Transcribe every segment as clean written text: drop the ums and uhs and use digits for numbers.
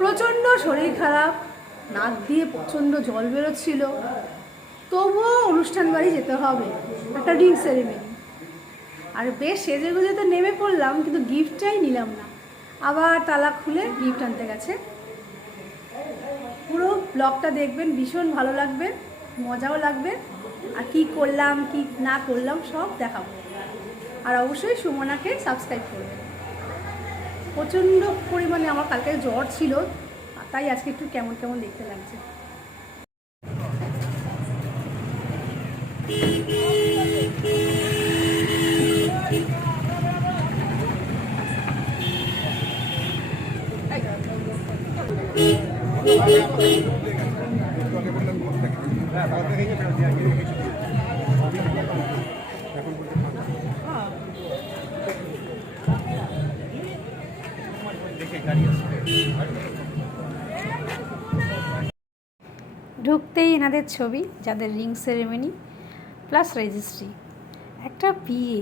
প্রচণ্ড শরীর খারাপ, নাক দিয়ে প্রচণ্ড জল বেরোচ্ছিল, তবুও অনুষ্ঠান বাড়ি যেতে হবে, একটা রিং সেরিমনি। আর বেশ সেজে গুজে তো নেমে পড়লাম, কিন্তু গিফটটাই নিলাম না। আবার তালা খুলে গিফট আনতে গেছে। পুরো ব্লগটা দেখবেন, ভীষণ ভালো লাগবে, মজাও লাগবে। আর কি করলাম কি না করলাম সব দেখাবো। আর অবশ্যই সুমনাকে সাবস্ক্রাইব করবেন। প্রচণ্ড পরিমাণে আমার কালকে জ্বর ছিল, তাই আজকে একটু কেমন কেমন দেখতে লাগছে। ঢুকতেই এনাদের ছবি, যাদের রিং সেরেমনি প্লাস রেজিস্ট্রি, একটা বিয়ে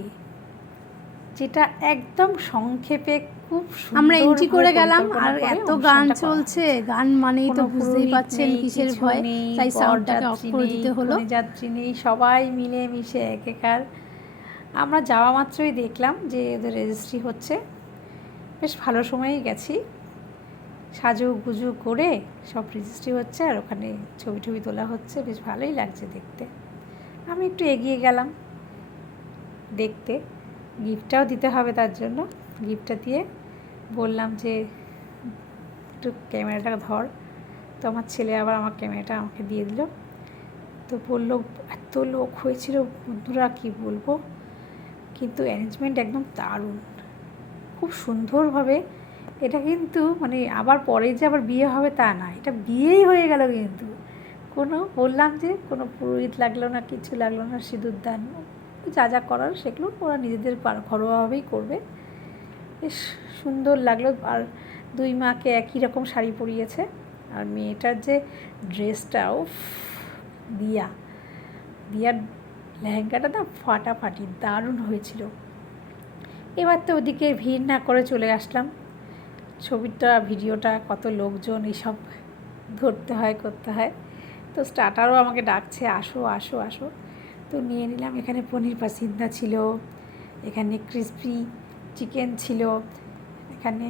যেটা একদম সংক্ষেপে খুব আমরা এন্ট্রি করে গেলাম। আর এত গান চলছে, গান মানেই তো বুঝতেই পাচ্ছেন কিসের ভয়, তাই সাউন্ডটাকে অফ করে দিতে হলো। যাত্রী নেই, সবাই মিলে মিশে একেকার। আমরা যাওয়া মাত্রই দেখলাম যে ওদের রেজিস্ট্রি হচ্ছে। বেশ ভালো সময়েই গেছি, সাজু গুজু করে সব রেজিস্ট্রি হচ্ছে, আর ওখানে ছবি টবি তোলা হচ্ছে। বেশ ভালোই লাগছে দেখতে। আমি একটু এগিয়ে গেলাম দেখতে, গিফটটাও দিতে হবে, তার জন্য গিফটটা দিয়ে বললাম যে একটু ক্যামেরাটা ধর। তো আমার ছেলে আবার আমার ক্যামেরাটা আমাকে দিয়ে দিল। তো বললো এত লোক হয়েছিল বন্ধুরা, কি বলবো, কিন্তু অ্যারেঞ্জমেন্ট একদম দারুণ, খুব সুন্দরভাবে। এটা কিন্তু মানে আবার পরে যে আবার বিয়ে হবে তা না, এটা বিয়েই হয়ে গেল। কিন্তু কোনো বললাম যে কোনো পুরোহিত লাগলো না, কিছু লাগলো না, সিঁদুর দান যা যা করার সেগুলো ওরা নিজেদের ঘরোয়াভাবেই করবে। বেশ সুন্দর লাগলো। আর দুই মাকে একই রকম শাড়ি পরিয়েছে। আর মেয়েটার যে ড্রেসটাও দিয়ার লেহেঙ্গাটা না ফাটাফাটি দারুণ হয়েছিল। এবার তো ওদিকে ভিড় না করে চলে আসলাম। ছবিটা ভিডিওটা কত লোকজন এইসব ধরতে হয় করতে হয়। তো স্টার্টারও আমাকে ডাকছে, আসো আসো আসো। তো নিয়ে নিলাম। এখানে পনির পাসিন্দা ছিল, এখানে ক্রিসপি চিকেন ছিল, এখানে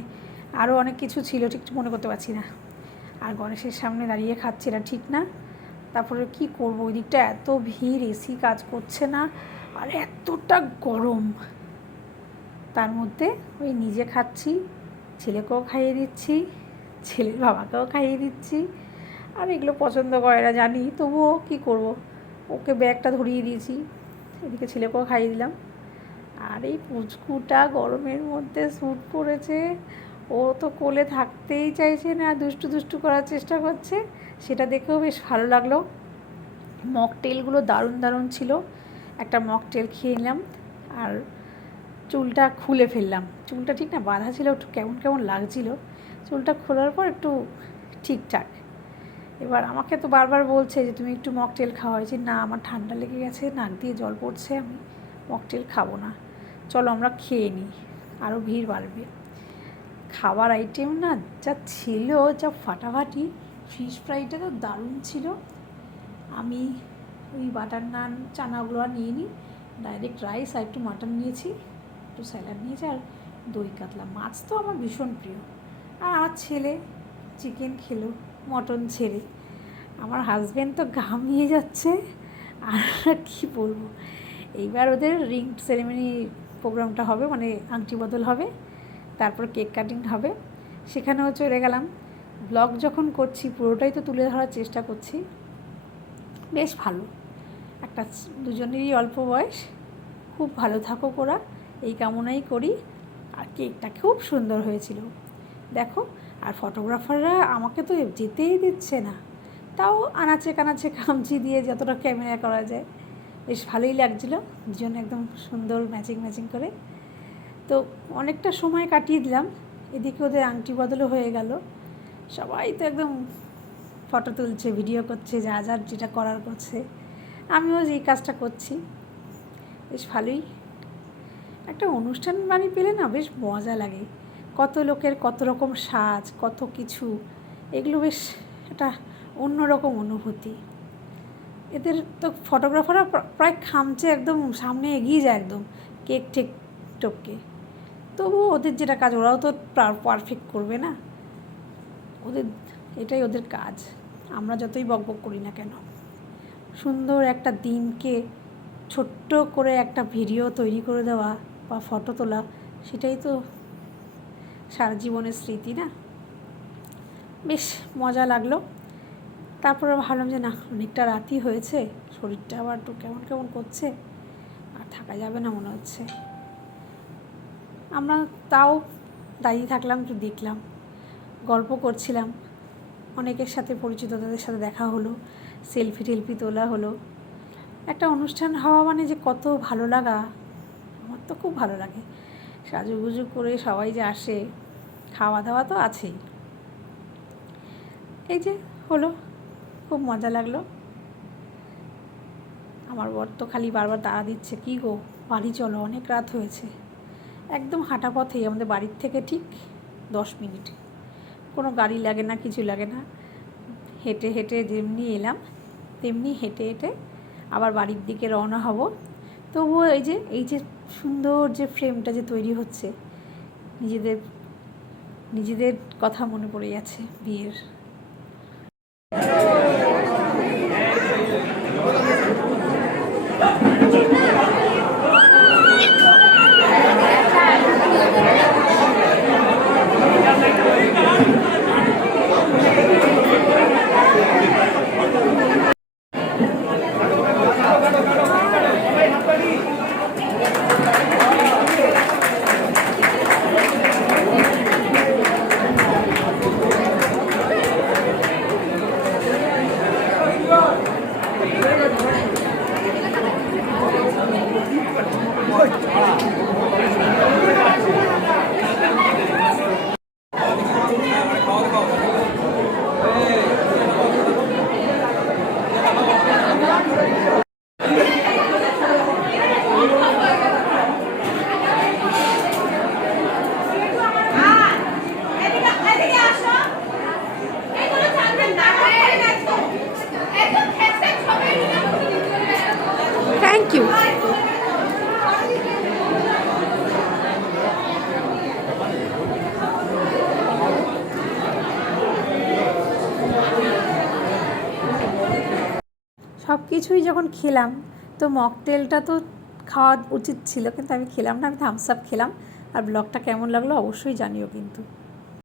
আরও অনেক কিছু ছিল, ঠিক মনে করতে পারছি না। আর গণেশের সামনে দাঁড়িয়ে খাচ্ছিলাম, ঠিক না। তারপরে কি করব, ওই দিকটা এত ভিড়, এসি কাজ করছে না, আর এতটা গরম। তার মধ্যে ওই নিজে খাচ্ছি, ছেলেকেও খাইয়ে দিচ্ছি, ছেলের বাবাকেও খাইয়ে দিচ্ছি। আর এগুলো পছন্দ করে না জানি, তবুও কী করব, ওকে ব্যাগটা ধরিয়ে দিয়েছি, এদিকে ছেলেকেও খাইয়ে দিলাম। আর এই পুচকুটা গরমের মধ্যে স্যুট পরেছে, ও তো কোলে থাকতেই চাইছে না, দুষ্টু দুষ্টু করার চেষ্টা করছে। সেটা দেখেও বেশ ভালো লাগলো। মকটেলগুলো দারুণ দারুণ ছিল। একটা মকটেল খেয়ে নিলাম, আর চুলটা খুলে ফেললাম। চুলটা ঠিক না বাঁধা ছিল, একটু কেমন কেমন লাগছিল। চুলটা খোলার পর একটু ঠিকঠাক। এবার আমাকে তো বারবার বলছে যে তুমি একটু মকটেল খাওয়া, হয়েছে না আমার ঠান্ডা লেগে গেছে, নাক দিয়ে জল পড়ছে, আমি মকটেল খাবো না, চলো আমরা খেয়ে নিই, আরও ভিড় বাড়বে। খাবার আইটেম না যা ছিল, যা ফাটাফাটি। ফিশ ফ্রাইটা তো দারুণ ছিল। আমি ওই বাটার নান চানাগুলো আর নিয়ে নিই, ডাইরেক্ট রাইস আর একটু মাটন নিয়েছি, একটু স্যালাড নিয়েছি, আর দই কাতলা। মাছ তো আমার ভীষণ প্রিয়। আর আমার ছেলে চিকেন খেলো, মটন ছেড়ে। আমার হাজব্যান্ড তো ঘামিয়ে যাচ্ছে। আর কি বলবো, এইবার ওদের রিং সেরেমনি প্রোগ্রামটা হবে, মানে আংটি বদল হবে, তারপর কেক কাটিং হবে। সেখানেও চলে গেলাম। ব্লগ যখন করছি পুরোটাই তো তুলে ধরার চেষ্টা করছি। বেশ ভালো, একটা দুজনেরই অল্প বয়স, খুব ভালো থাকুক ওরা, এই কামনাই করি। আর কেকটা খুব সুন্দর হয়েছিল দেখো। আর ফটোগ্রাফাররা আমাকে তো যেতেই দিচ্ছে না, তাও আনাচে কানাচে খামচি দিয়ে যতটা ক্যামেরা করা যায়। বেশ ভালোই লাগছিলো, দুজন একদম সুন্দর ম্যাচিং ম্যাচিং করে। তো অনেকটা সময় কাটিয়ে দিলাম। এদিকে ওদের আংটি বদলও হয়ে গেল। সবাই তো একদম ফটো তুলছে, ভিডিও করছে, যা যার যেটা করার করছে। আমিও এই কাজটা করছি। বেশ ভালোই একটা অনুষ্ঠান বাড়ি পেলে না বেশ মজা লাগে। কত লোকের কত রকম সাজ, কত কিছু, এগুলো বেশ একটা অন্যরকম অনুভূতি। এদের তো ফটোগ্রাফাররা প্রায় খামচে একদম সামনে এগিয়ে যায় একদম কেক টেক টপকে, তবুও ওদের যেটা কাজ ওরাও তো পারফেক্ট করবে না, ওদের এটাই ওদের কাজ। আমরা যতই বকবক করি না কেন, সুন্দর একটা দিনকে ছোট্ট করে একটা ভিডিও তৈরি করে দেওয়া বা ফটো তোলা, সেটাই তো সারা জীবনের স্মৃতি না। বেশ মজা লাগলো। তারপরে ভাবলাম যে না, অনেকটা রাতই হয়েছে, শরীরটা আবার একটু কেমন কেমন করছে, আর থাকা যাবে না মনে হচ্ছে। আমরা তাও দাঁড়িয়ে থাকলাম, একটু দেখলাম, গল্প করছিলাম, অনেকের সাথে পরিচিতদের সাথে দেখা হলো, সেলফি টেলফি তোলা হলো। একটা অনুষ্ঠান হওয়া মানে যে কত ভালো লাগা, আমার তো খুব ভালো লাগে। সাজুগুজু করে সবাই যে আসে, খাওয়া দাওয়া তো আছেই। এই যে হলো, খুব মজা লাগলো। আমার বর তো খালি বারবার তাড়া দিচ্ছে, কী গো বাড়ি চলো, অনেক রাত হয়েছে। একদম হাঁটা পথেই আমাদের বাড়ির থেকে ঠিক 10 মিনিট, কোনো গাড়ি লাগে না, কিছু লাগে না। হেঁটে হেঁটে যেমনি এলাম তেমনি হেঁটে হেঁটে আবার বাড়ির দিকে রওনা হব। তবুও এই যে সুন্দর যে ফ্রেমটা যে তৈরি হচ্ছে, নিজেদের কথা মনে পড়ে যাচ্ছে বিয়ের। Thank you. সব কিছুই যখন খেলাম, তো মকটেলটা তো খাওয়া উচিত ছিল, কিন্তু আমি খেলাম না, আমি থামস আপ খেলাম। আর ব্লগটা কেমন লাগলো অবশ্যই জানিও কিন্তু।